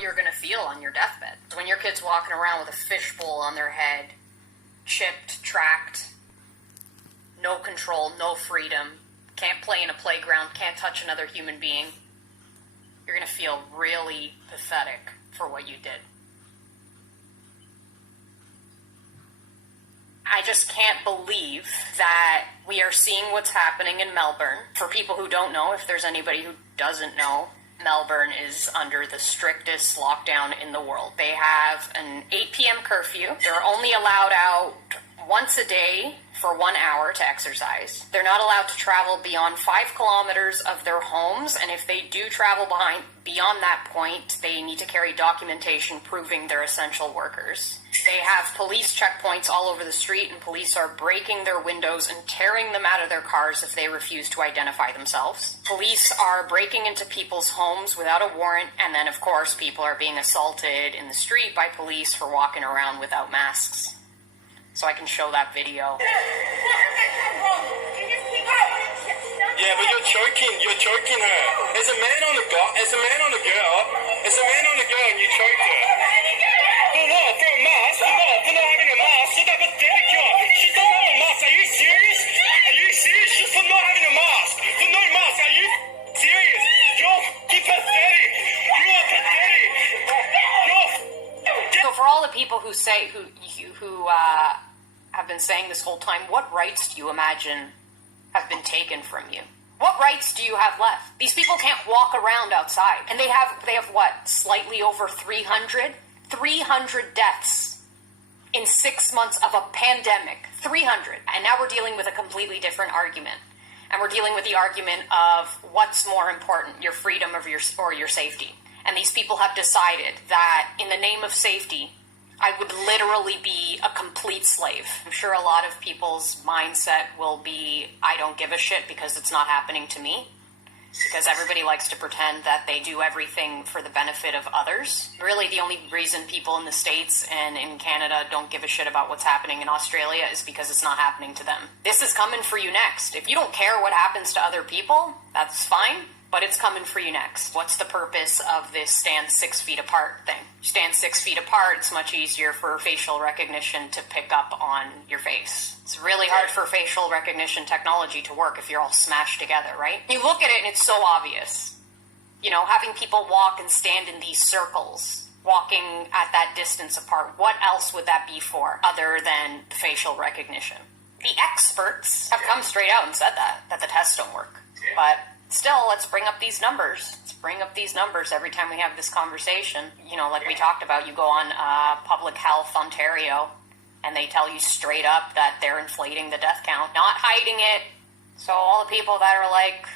you're going to feel on your deathbed. When your kid's walking around with a fishbowl on their head, chipped, tracked, no control, no freedom, can't play in a playground, can't touch another human being, you're going to feel really pathetic for what you did. I just can't believe that we are seeing what's happening in Melbourne. For people who don't know, if there's anybody who doesn't know, Melbourne is under the strictest lockdown in the world. They have an 8 p.m. curfew. They're only allowed out once a day for 1 hour to exercise. They're not allowed to travel beyond 5 kilometers of their homes, and if they do travel beyond that point, they need to carry documentation proving they're essential workers. They have police checkpoints all over the street, and police are breaking their windows and tearing them out of their cars if they refuse to identify themselves. Police are breaking into people's homes without a warrant, and then, of course, people are being assaulted in the street by police for walking around without masks. So I can show that video. Yeah, but you're choking her. There's a man on the girl, and you choked her. For what? For a mask? For what? For not having a mask? Look how pathetic you are. She doesn't have a mask. Are you serious? Are you serious? Just for not having a mask. For no mask. Are you serious? You're pathetic. You are pathetic. So for all the people who say, who have been saying this whole time, what rights do you imagine have been taken from you? What rights do you have left? These people can't walk around outside. And they have what? Slightly over 300 deaths in 6 months of a pandemic. 300. And now we're dealing with a completely different argument. And we're dealing with the argument of what's more important, your freedom or your safety. And these people have decided that in the name of safety, I would literally be a complete slave. I'm sure a lot of people's mindset will be, I don't give a shit because it's not happening to me. Because everybody likes to pretend that they do everything for the benefit of others. Really, the only reason people in the States and in Canada don't give a shit about what's happening in Australia is because it's not happening to them. This is coming for you next. If you don't care what happens to other people, that's fine. But it's coming for you next. What's the purpose of this stand 6 feet apart thing? Stand 6 feet apart, it's much easier for facial recognition to pick up on your face. It's really hard for facial recognition technology to work if you're all smashed together, right? You look at it and it's so obvious. You know, having people walk and stand in these circles, walking at that distance apart, what else would that be for other than facial recognition? The experts have come straight out and said that the tests don't work. But still, let's bring up these numbers. Let's bring up these numbers every time we have this conversation. You know, like we talked about, you go on Public Health Ontario, and they tell you straight up that they're inflating the death count, not hiding it. So all the people that are like,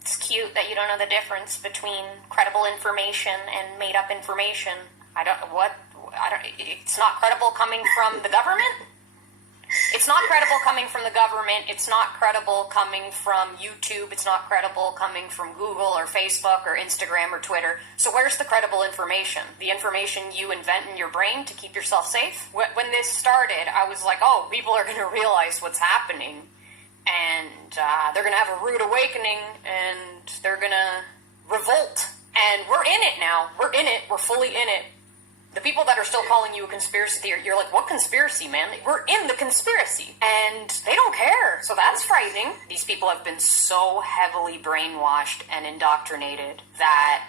it's cute that you don't know the difference between credible information and made-up information. It's not credible coming from the government? It's not credible coming from the government. It's not credible coming from YouTube. It's not credible coming from Google or Facebook or Instagram or Twitter. So where's the credible information? The information you invent in your brain to keep yourself safe? When this started, I was like, oh, people are going to realize what's happening. And they're going to have a rude awakening. And they're going to revolt. And we're in it now. We're in it. We're fully in it. The people that are still calling you a conspiracy theory, you're like, what conspiracy, man? We're in the conspiracy. And they don't care. So that's frightening. These people have been so heavily brainwashed and indoctrinated that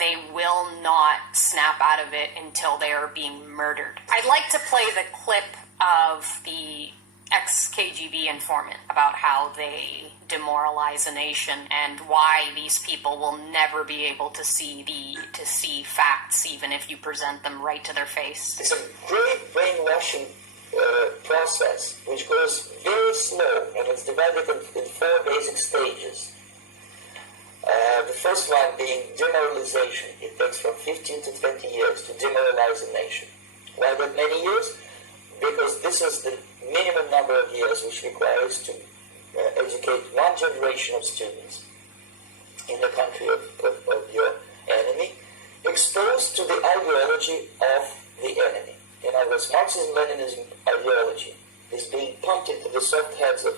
they will not snap out of it until they are being murdered. I'd like to play the clip of the ex-KGB informant about how they demoralize a nation and why these people will never be able to see facts even if you present them right to their face. It's a great brainwashing process which goes very slow, and it's divided in 4 basic stages. The first one being demoralization. It takes from 15 to 20 years to demoralize a nation. Why that many years? Because this is the minimum number of years which requires to educate one generation of students in the country of your enemy, exposed to the ideology of the enemy. In other words, Marxism-Leninism ideology is being pumped into the soft heads of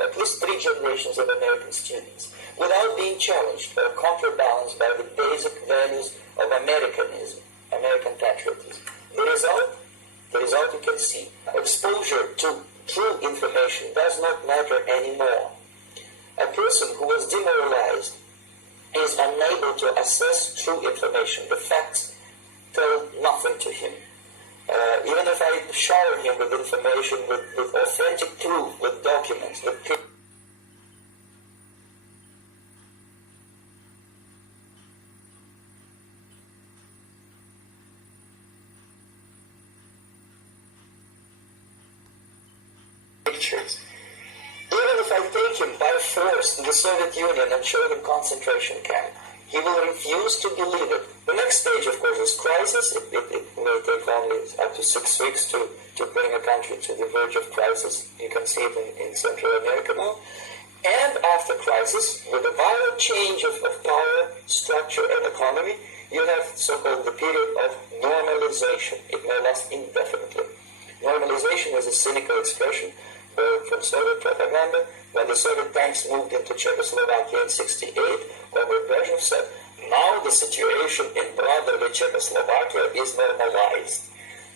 at least 3 generations of American students. without being challenged or counterbalanced by the basic values of Americanism, American patriotism. The result you can see. Exposure to true information does not matter anymore. A person who was demoralized is unable to assess true information. The facts tell nothing to him. Even if I shower him with information, with authentic proof, with documents, with pictures. Even if I take him by force to the Soviet Union and show him concentration camp, he will refuse to believe it. The next stage, of course, is crisis. It may take only up to 6 weeks to bring a country to the verge of crisis. You can see it in Central America now. And after crisis, with a violent change of power, structure, and economy, you have so-called the period of normalization. It may last indefinitely. Normalization is a cynical expression from Soviet propaganda. When the Soviet tanks moved into Czechoslovakia in 1968, Comrade Brezhnev said, now the situation in brotherly Czechoslovakia is normalized.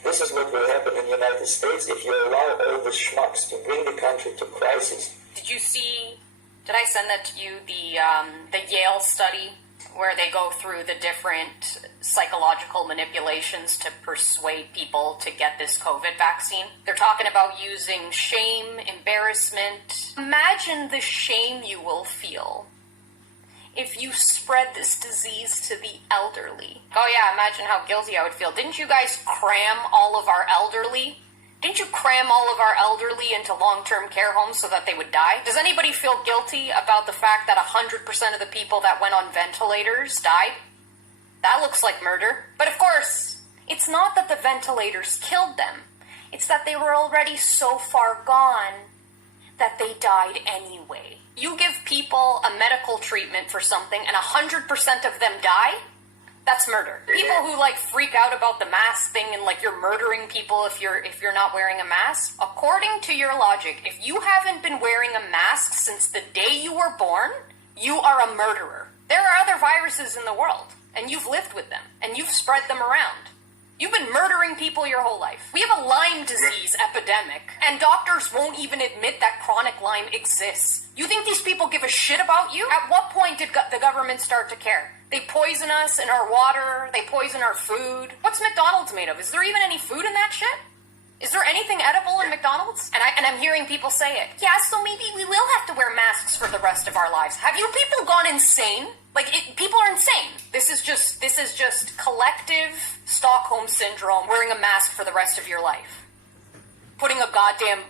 This is what will happen in the United States if you allow all the schmucks to bring the country to crisis. Did I send that to you, the Yale study where they go through the different psychological manipulations to persuade people to get this COVID vaccine? They're talking about using shame, embarrassment. Imagine the shame you will feel if you spread this disease to the elderly. Oh yeah, imagine how guilty I would feel. Didn't you guys cram all of our elderly? Didn't you cram all of our elderly into long-term care homes so that they would die? Does anybody feel guilty about the fact that 100% of the people that went on ventilators died? That looks like murder. But of course, it's not that the ventilators killed them. It's that they were already so far gone that they died anyway. You give people a medical treatment for something and 100% of them die? That's murder. People who freak out about the mask thing and you're murdering people if you're not wearing a mask. According to your logic, if you haven't been wearing a mask since the day you were born, you are a murderer. There are other viruses in the world, and you've lived with them, and you've spread them around. You've been murdering people your whole life. We have a Lyme disease epidemic, and doctors won't even admit that chronic Lyme exists. You think these people give a shit about you? At what point did the government start to care? They poison us in our water. They poison our food. What's McDonald's made of? Is there even any food in that shit? Is there anything edible in McDonald's? And I'm hearing people say it. Yeah, so maybe we will have to wear masks for the rest of our lives. Have you people gone insane? People are insane. This is just collective Stockholm syndrome, wearing a mask for the rest of your life. Putting a goddamn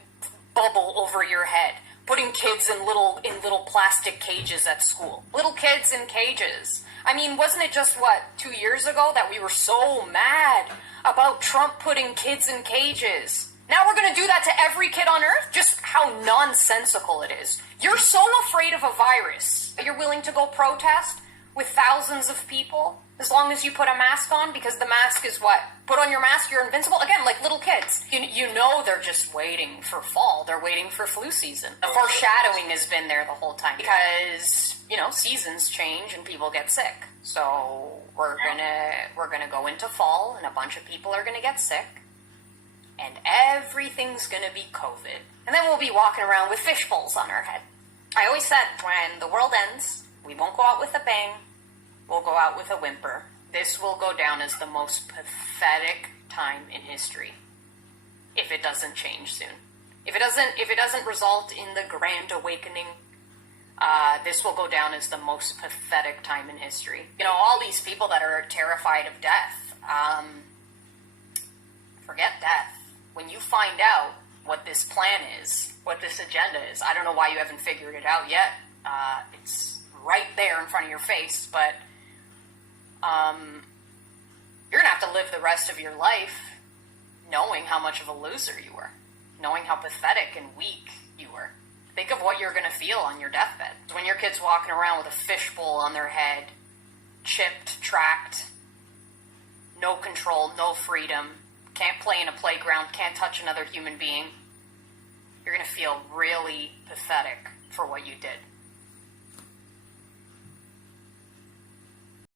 bubble over your head. Putting kids in little plastic cages at school. Little kids in cages. I mean, wasn't it just, 2 years ago that we were so mad about Trump putting kids in cages? Now we're going to do that to every kid on Earth? Just how nonsensical it is. You're so afraid of a virus that you're willing to go protest with thousands of people as long as you put a mask on, because the mask is what? Put on your mask, you're invincible? Again, like little kids. You know they're just waiting for fall. They're waiting for flu season. The foreshadowing has been there the whole time because, seasons change and people get sick. So we're gonna go into fall and a bunch of people are gonna get sick and everything's gonna be COVID. And then we'll be walking around with fish bowls on our head. I always said when the world ends, we won't go out with a bang. We'll go out with a whimper. This will go down as the most pathetic time in history if it doesn't change soon. If it doesn't result in the grand awakening, this will go down as the most pathetic time in history. All these people that are terrified of death, forget death. When you find out what this plan is, what this agenda is, I don't know why you haven't figured it out yet. It's right there in front of your face, but you're going to have to live the rest of your life knowing how much of a loser you were, knowing how pathetic and weak you were. Think of what you're going to feel on your deathbed. When your kid's walking around with a fishbowl on their head, chipped, tracked, no control, no freedom, can't play in a playground, can't touch another human being, you're going to feel really pathetic for what you did.